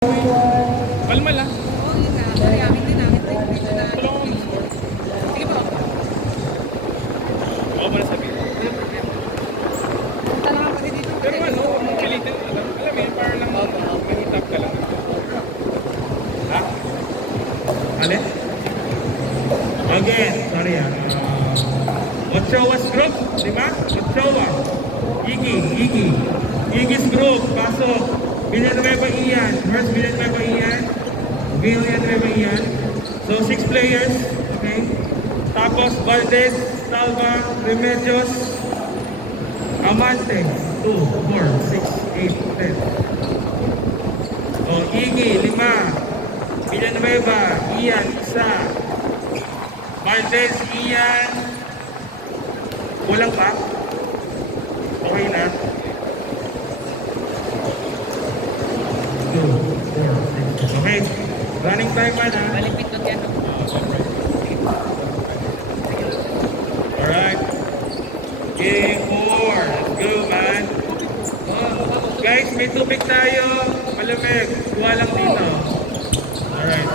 Kalma lang. Oo, yun nga. Kaya din namin dito na. Tulungan mo score. Sige po. Ako mo na sabihin. Walang problema. Punta lang ako dito. Pero ano, huwag mong pilitin. Alam mo yun, para lang mahitap ka lang. Ha? Alin? Again, sorry Ochoa's group, di ba? Ochoa. Iggy's group, pasok. Villanueva Ian. First Villanueva Ian. Villanueva Ian. So 6 players, okay? Tapos Valdez, Salva, Remedios, Amante, 2, 4, 6, 8, 10. O, Iggy, 5. Villanueva, Ian, 1. Valdez, Ian. Kulang pa? Okay na? 2, 4, 6. Okay. Running time man ha? Malipit lang yan. Alright. Game 4. Let's go, man. Oh, guys, may tubig tayo. Malamig. Kuha lang dito. Alright.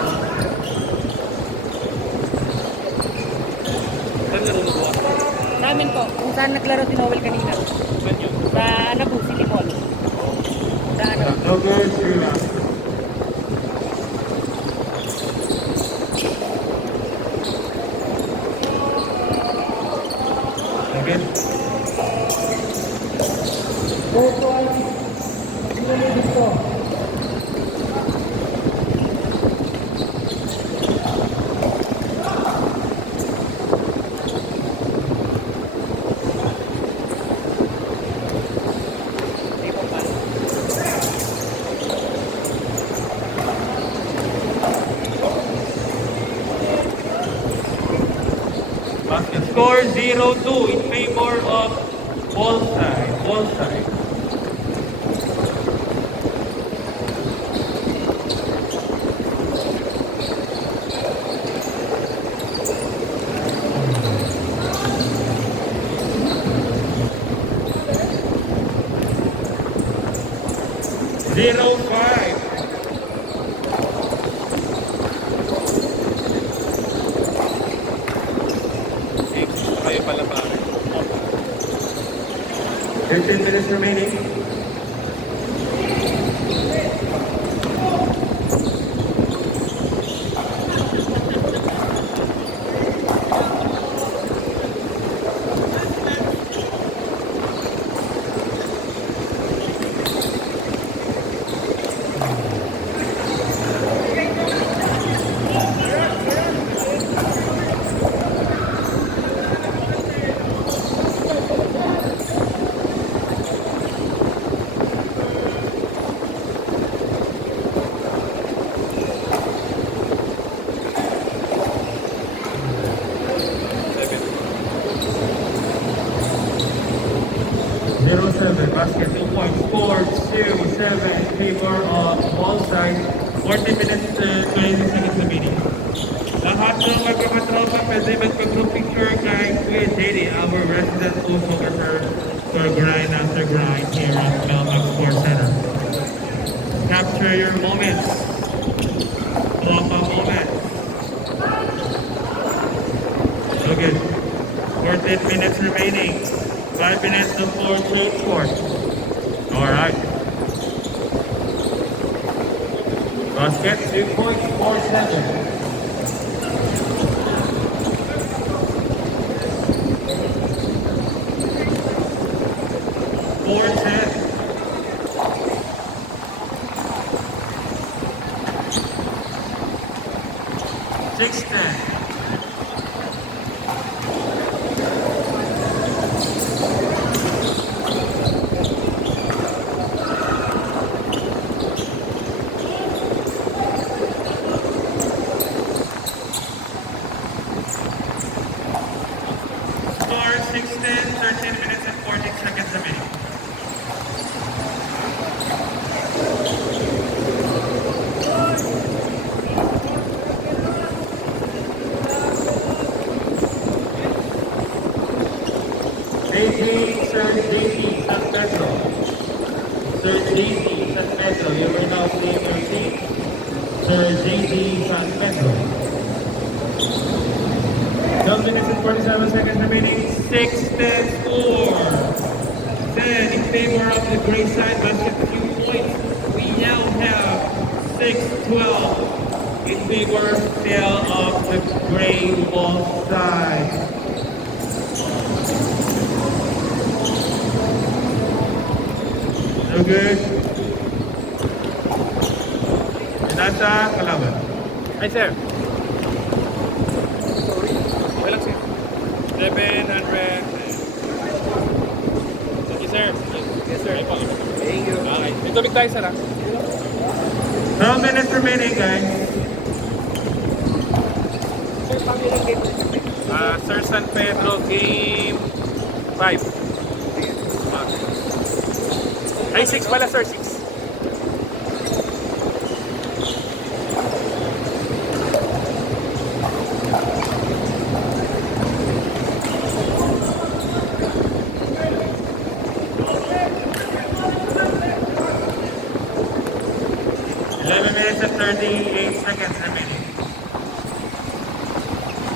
Saan laro na buwan? Sa amin po, kung saan naglaro si Noel kanina. Saan yun? Sa ano po, City Mall. Sa ano? No girls, Rila. Okay. Basket score 0-2 in favor of ball side. Ball side. Zero five. Kayo pala pare. 15 minutes remaining. Basket 2 points, 4-2-7 in favor of ball side. 40 minutes, 20 seconds remaining. Lahat ng magkapatropa, pwede magpa-group picture kay Kuya JD, our resident photographer for grind after grind here at Melmac Sports Center. Capture your moments. Tropa moments. Okay. 14 minutes remaining. 5 minutes to 4 trade court. Alright. Basket 2 points, 4-7. Score 6-10, 13 minutes and 14 seconds remaining. Sir J.D. San Pedro. 12 minutes and 47 seconds remaining. 6-10 score. 10 in favor of the gray side. Basket few points. We now have 6-12 in favor still of the gray ball side. No good. Nasa kalaban. Hi, sir. Okay lang, sir. 700. Thank you, sir. Yes, sir. Thank you. Okay. May tubig tayo, sir, 12 minutes remaining, guys. Sir, pamilang game. Sir San Pedro, game 5. Ay, 6 pala, sir. 6. Minutes and 38 seconds remaining.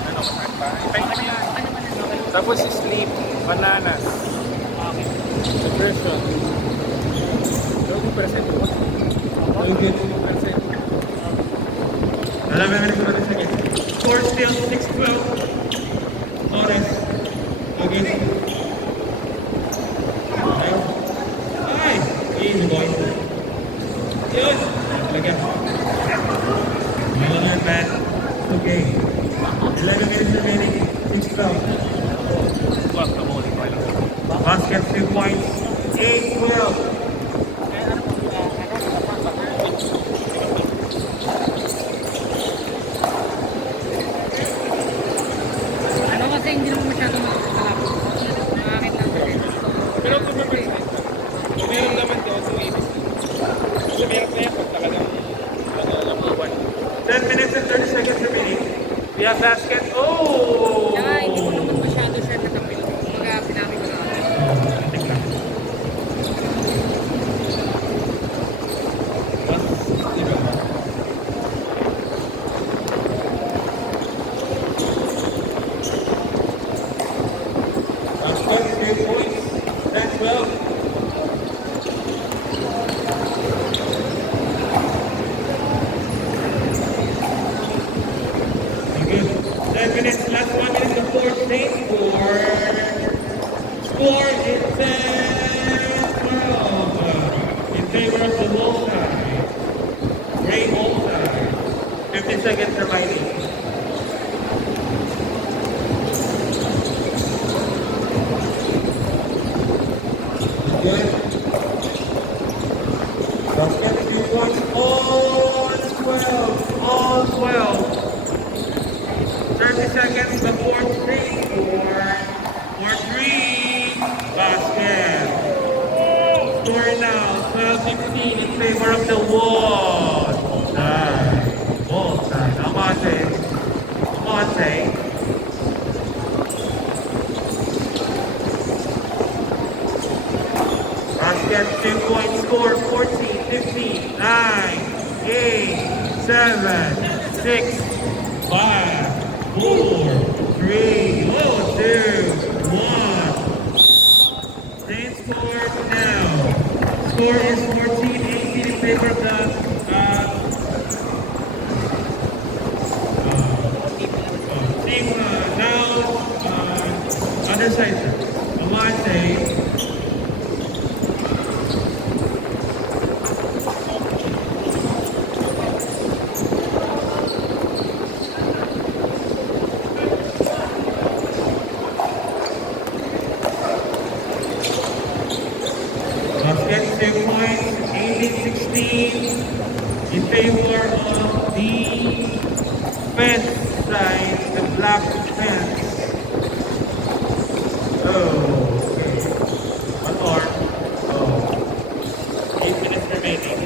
Ano, masakit pa? Tapos sleep, bananas. Okay. The version. 20% po. 20%. 11 minutes and 20 seconds. Score still 6-12. Torres. Again. Ay! Easy, boys. Yun! Lagyan. Well done, man. Okay. 11 minutes remaining. 6-12. Wag na mo, okay lang. Basket 2 points. 8-12. Ano kasi hindi naman masyado makakalap. Makakit lang. Pero kung meron naman daw, kung ibig. Kasi meron kaya pag talagang number 1. 10 minutes and 30 seconds remaining. We have basket. Oh! Kaya hindi ko naman masyado siya natapil. Kaya pinami ko lang. Basket 3 points. 10-12. Good. 10 minutes, last 1 minute to 4 state score. Score is 10-12 in favor of the wall side. Gray wall side. 15 seconds remaining. Good. Basket 2 points. All 12. All 12. 30 seconds before 3 for 3 basket. Score now 12-15 in favor of the wall side. Wall side. Amate. Basket 2-point score 14-15 9 8 7 6 5 4, 3, 2, 1. Same score now. Score is 14-18 in favor of the team now other side. Amante. Basket 2 points, 18-16 in favor of the fence side, the black fence. Oh, okay. One more. Oh. 8 minutes remaining.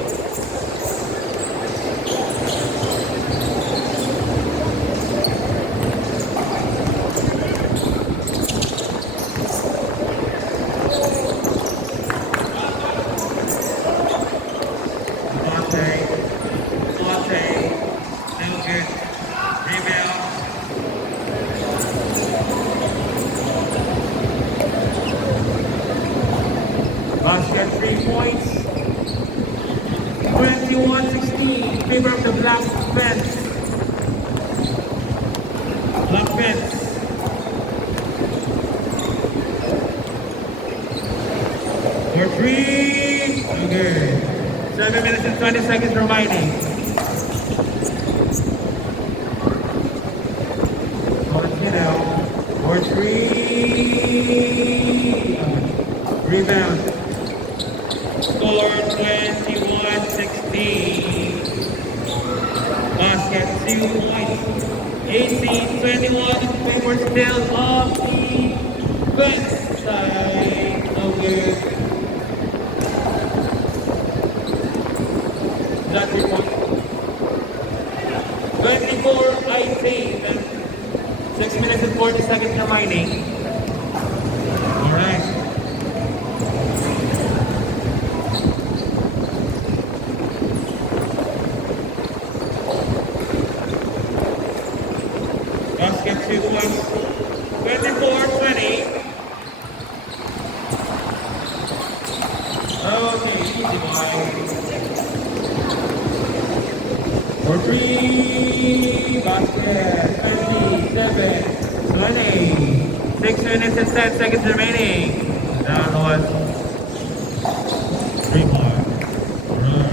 Monte. black fence. Black fence. For 3. Okay. 7 minutes and 20 seconds remaining. Continue. For 3. Rebound. Score 21-16. Basket 2 points. 18-21 in favor still of the West side. No good. That 3 points. 24-18. 6 minutes and 40 seconds remaining. Alright. Basket 2 points. 24-20. Okay, easy boy. For 3. Basket 27-20. 6 minutes and 10 seconds remaining. Down was 3 more. Run.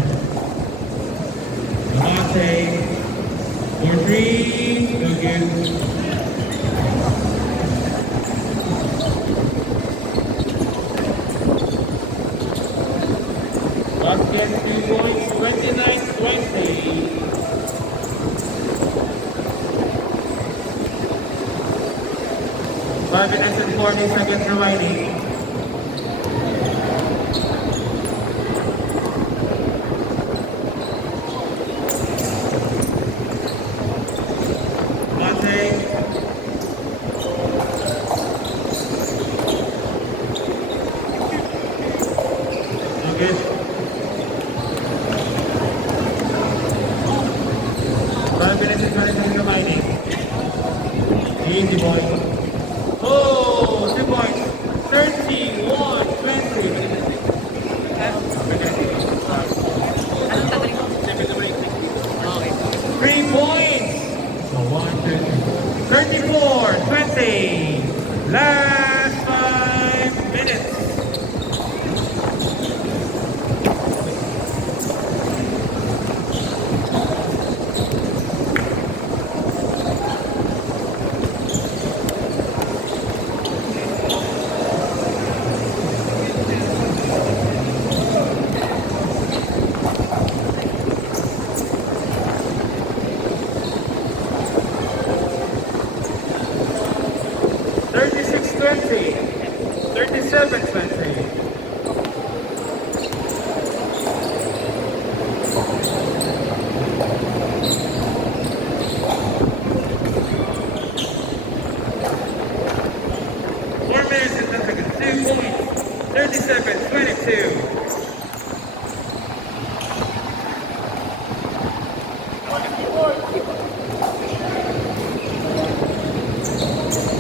Lamonte. For 3. No good. Basket 2 points, 29-20. 5 minutes and 40 seconds remaining. Monte. Okay. 5 minutes and 20 seconds remaining. Easy boy. Oh, 2 points. 31-20. Anong tatay ko? Okay. 3 points. So 1, 2, 3. 34-20. Last 5 minutes. Twenty, 37-20. Four minutes and 10 seconds. 2 points. 37-22.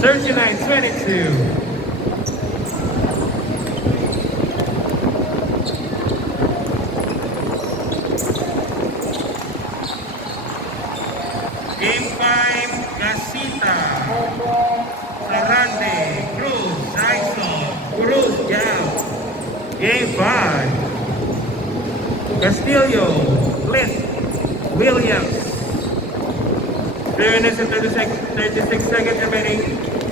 Thirty-nine, 22. Game 5, Gasita, Sarande, Cruz, Dyson, Cruz, Gap. Game 5, Castillo, Clint, Williams. 3 minutes and 36 seconds remaining.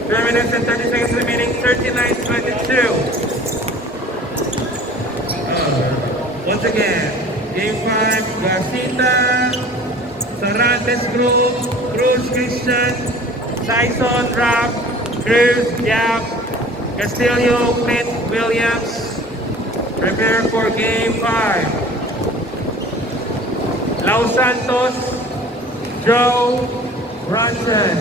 3 minutes and 30 seconds remaining. 39-22. Once again, Game 5, Gasita, Sarantes Group, Cruz Christian, Tyson Rap, Cruz Gap, Castillo, Clint, Williams. Prepare for Game 5. Los Santos, Joe, Bronson.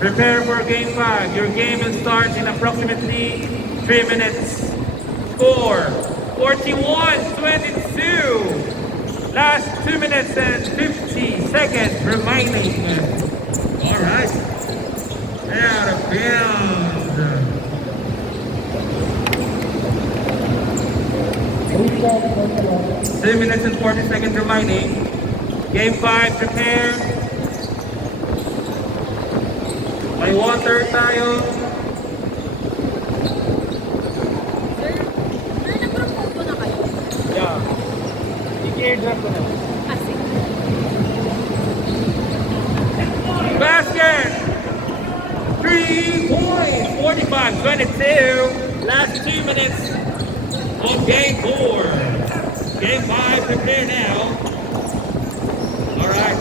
Prepare for Game 5. Your game will start in approximately 3 minutes. Score 41-22. Last 2 minutes and 50 seconds remaining. All right. Out of bounds. 3 minutes and 40 seconds remaining. Game 5, prepare. May water tayo. Sir, nag-group po na kayo? Yeah. I-airdrop ko na. Kasi. Basket! 3 points! 45-22. Last 2 minutes of game 4. Game 5, prepare now. Alright.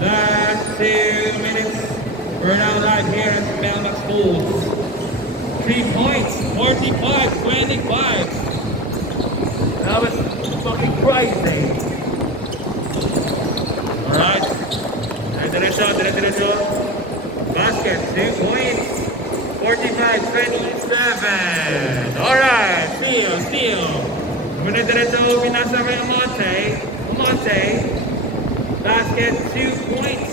Last 2 minutes. We're now live here at Melmac Schools. 3 points, 45-25. That was fucking crazy. Alright. Diretso. Basket, 2 points. 45-27. Alright, steal. Muna diretso, binasa kay Amonte. Basket, 2 points.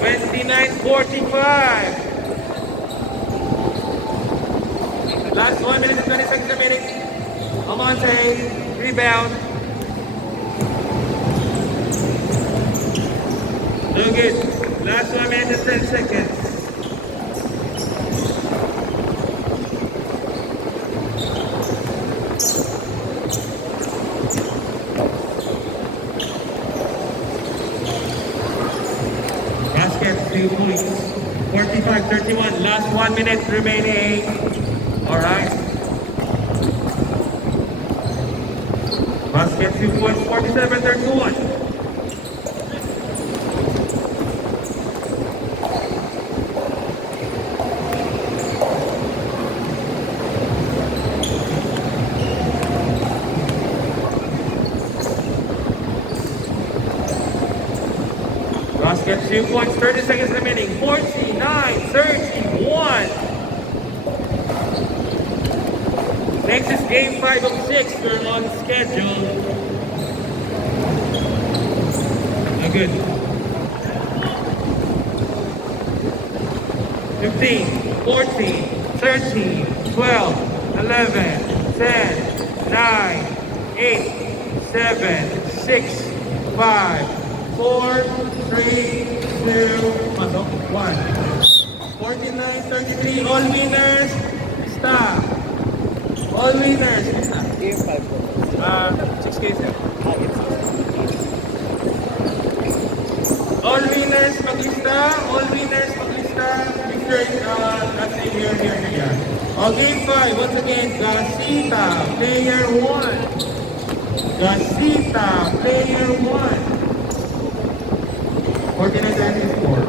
29-45. Last 1 minute and 20 seconds remaining. Amonte, rebound. Look it. Last 1 minute and 10 seconds. Basket, 2 points. 45-31. Last 1 minute remaining. All right. Basket, 2 points. 47-31. Basket, 2 points, 30 seconds remaining. 49-31. Next is game 5 of 6. We're on schedule. Good. 15, 14, 13, 12, 11, 10, 9, 8, 7, 6, 5, 4, 3, 2, 1. 49-33. All winners, stop. All winners, stop. Game 5 po. 6K sir. All winners, maglista. Picture, let's say here. On game 5, once again, Gasita, player 1. Gasita, player 1. 49-34.